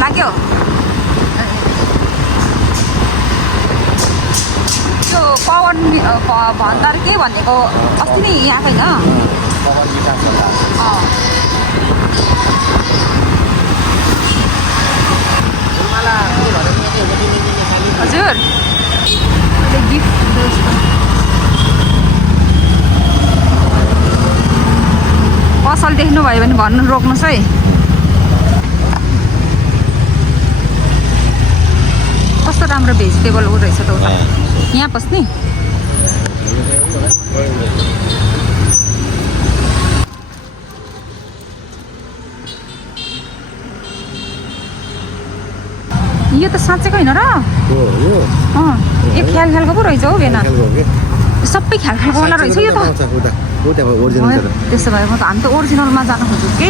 लाग्यो त्यो पवन भण्डार के भनेको अस्ति नै यहाँ होइन हजुर गिफ्ट पसल देख्नुभयो भने भन्नु रोक्नुहोस् है कस्तो राम्रो भेजिटेबल उ रहेछ त उता यहाँ पस्ने यो त साँच्चैको होइन र यो ख्याल ख्यालको पो रहेछ हौ बेना सबै ख्याल ख्यालको वाला रहेछ यो त त्यसो भए म त हामी त ओरिजिनलमा जान खोज्छौँ कि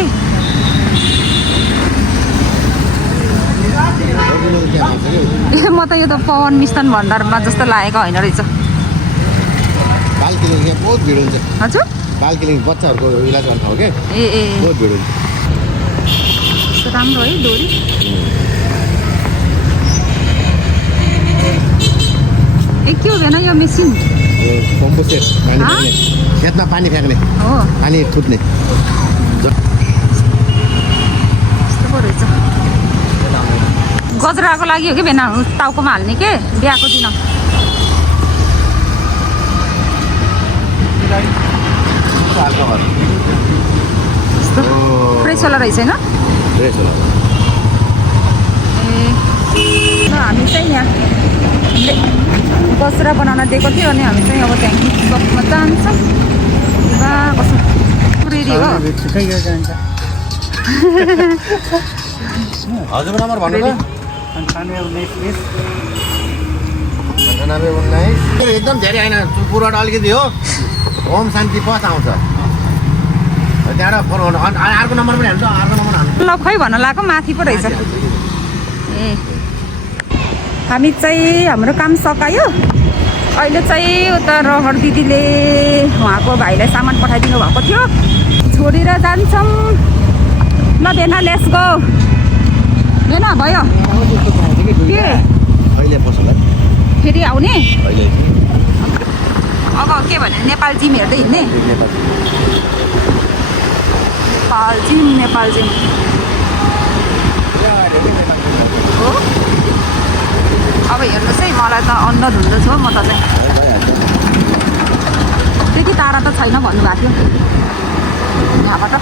म त यो त पवन मिष्टान भण्डारमा जस्तो लागेको होइन रहेछ हजुर बच्चाहरूको इलाज गर्ने ठाउँ के ए बहुत भिड हुन्छ राम्रो है डोरी के हो भएन यो मेसिन पम्पो सेट खेतमा पानी फ्याँक्ने हो पानी थुत्ने यस्तो पो रहेछ गजराको लागि हो कि बेना टाउकोमा हाल्ने के बिहाको दिन फ्रेस वाला रहेछ होइन ए ल हामी चाहिँ यहाँ गजरा बनाउन दिएको थियो अनि हामी चाहिँ अब त्यहाँ सपमा जान्छौँ बा कस्तो रेडी हो हजुरको नम्बर भन्नु त 9819 एकदम धेरै होइन पुराट अलिकति हो ओम शान्ति पस आउँछ त्यहाँबाट फोन गर्नु अर्को नम्बर पनि हाल्छ अर्को नम्बर हाल्नु ल खै भन्न लगाएको माथि पो रहेछ ए हामी चाहिँ हाम्रो काम सकायो अहिले चाहिँ उता रहर दिदीले उहाँको भाइलाई सामान पठाइदिनु भएको थियो छोडेर जान्छौँ ल बेना लेट्स गो बेना भयो के फेरि आउने अब के भने नेपाल जिम हेर्दै हिँड्ने नेपाल जिम हो अब हेर्नुहोस् है मलाई त अन्धधुन्ध छ म त चाहिँ त्यति टाढा त छैन भन्नुभएको थियो यहाँबाट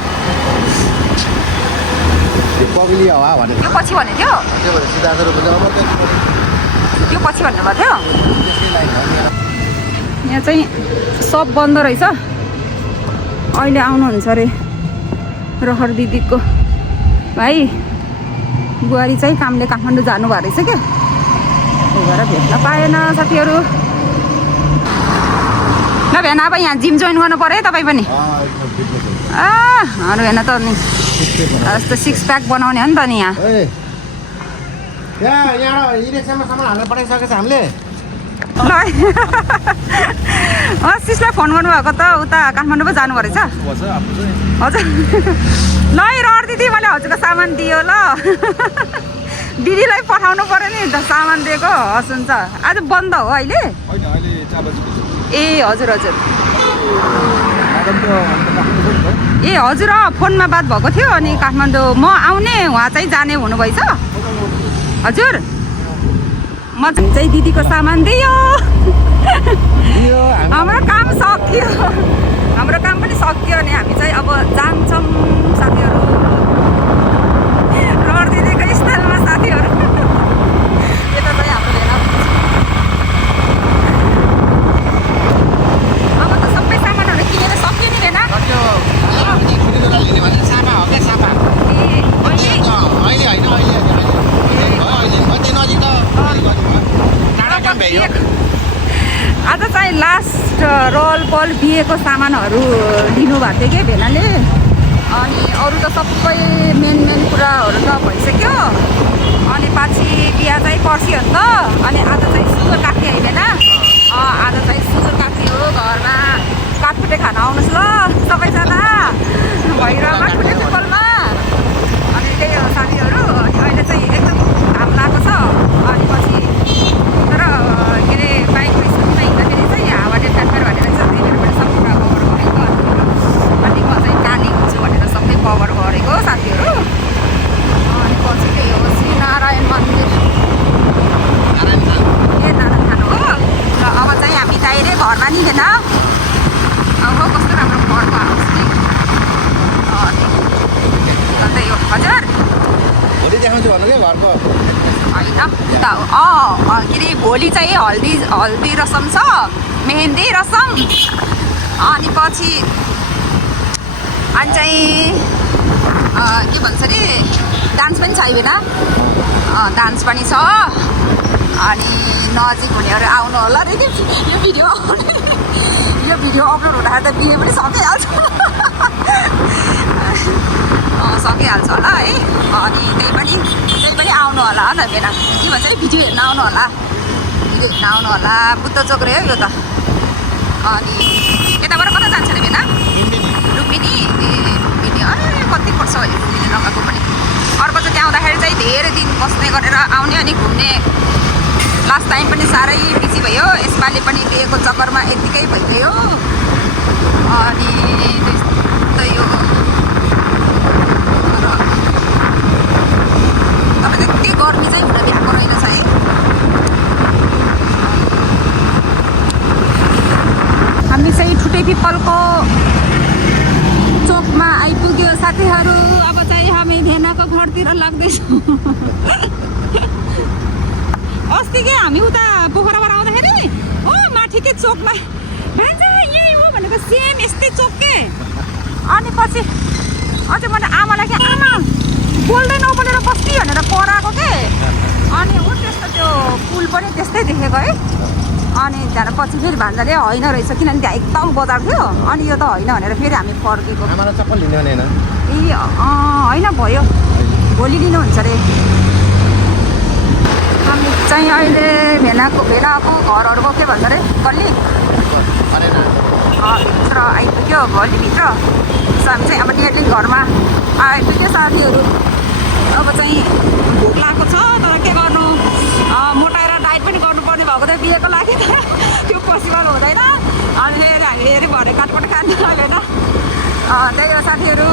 यो पछि भने थियो यो पछि भन्नुभएको थियो यहाँ चाहिँ सब बन्द रहेछ अहिले आउनुहुन्छ अरे रहर दिदीको भाइ बुहारी चाहिँ कामले काठमाडौँ जानुभएको रहेछ क्या त्यही भएर भेट्न पाएन साथीहरू ल भेना अब यहाँ जिम जोइन गर्नु पऱ्यो है तपाईँ पनि अरू हेर्न त नि जस्तो सिक्स प्याक बनाउने हो नि त नि यहाँ ल सिसलाई फोन गर्नुभएको त उता काठमाडौँ पो जानुभएको रहेछ हजुर ल रहर दिदी मैले हजुरको सामान दियो ल दिदीलाई पठाउनु पऱ्यो नि सामान दिएको हस् हुन्छ आज बन्द हो अहिले ए हजुर हजुर ए हजुर फोनमा बात भएको थियो अनि काठमाडौँ म आउने उहाँ चाहिँ जाने हुनुभएछ हजुर म चाहिँ दिदीको सामान दियो हाम्रो काम सक्यो हाम्रो काम पनि सक्यो अनि हामी चाहिँ अब जान्छौँ साथीहरू रहर दिदीको स्टाइलमा साथीहरू यता चाहिँ हाम्रो भेला अब त सबै सामानहरू किनेर सक्यो नि भेना आज चाहिँ लास्ट रोल बल बिहेको सामानहरू लिनुभएको थियो कि भेनाले अनि अरू त सबै मेन कुराहरू त भइसक्यो अनि पछि बिहा चाहिँ पर्सि हो नि त अनि आज चाहिँ सुँगुर काट्ने होइन आज चाहिँ सुँगुर काट्ने हो घरमा काठकुटे खान आउनुहोस् ल सबैजना भैरवमा ठुलो पिपलमा अनि त्यही हो साथीहरू अनि अहिले चाहिँ आउँछु भन्नु क्या घरको होइन उता के अरे भोलि चाहिँ हल्दी रसम छ, मेहेन्दी रसम, अनि पछि अनि चाहिँ के भन्छ अरे डान्स पनि छ बेला, डान्स पनि छ। अनि नजिक हुनेहरू आउनु होला रे, यो भिडियो अपलोड हुँदाखेरि त बिहे पनि सकिहाल्छ सकिहाल्छ होला है। अनि त्यही पनि आउनु होला न बेला, के भन्छ अरे भिडियो हेर्न आउनु होला, बुद्ध चोक रे यो त। अनि यताबाट कता जान्छ अरे बेला? लुम्बिनी। लुम्बिनी कति पर्छ अहिले लुम्बिनी नगएको पनि। अर्को चाहिँ त्यहाँ आउँदाखेरि चाहिँ धेरै दिन बस्ने गरेर आउने अनि घुम्ने। लास्ट टाइम पनि साह्रै बिजी भयो, यसपालि पनि लिएको चक्करमा यत्तिकै भइगयो। अनि त्यस्तै हो। तपाईँ त्यति गर्मी चाहिँ हुन दिएको रहेनछ है। हामी चाहिँ ठुटे पिपलको चोकमा आइपुग्यो साथीहरू। अब चाहिँ हामी भेनाको घरतिर लाग्दैछौँ। अस्ति के हामी उता पोखराबाट आउँदाखेरि हो माथिकै चोकमा भान्जा यहीँ हो भनेको सेम यस्तै चोक के। अनि पछि अझै मैले आमालाई के आमा बोल्दै नबोलेर बस्ती भनेर कराएको के। अनि हो त्यस्तो त्यो पुल पनि त्यस्तै देखेको है। अनि त्यहाँबाट पछि फेरि भान्जाले होइन रहेछ, किनभने त्यहाँ एकदम बजार थियो। अनि यो त होइन भनेर फेरि हामी फर्केको। आमालाई चप्पल लिनु होइन? ए होइन भयो, भोलि लिनुहुन्छ अरे। हामी चाहिँ अहिले भेनाको घरहरूको के भन्छ अरे गल्ली भित्र आइपुग्यो, गल्लीभित्र। हामी चाहिँ अब डेली घरमा आइपुग्यो साथीहरू। अब चाहिँ भोक लागेको छ, तर के गर्नु, मोटाएर डाइट पनि गर्नुपर्ने भएको त बिहेको लागि त त्यो पोसिबल हुँदैन। अनि फेरि हामी फेरि भरे काटपट खानु होइन। त्यही हो साथीहरू।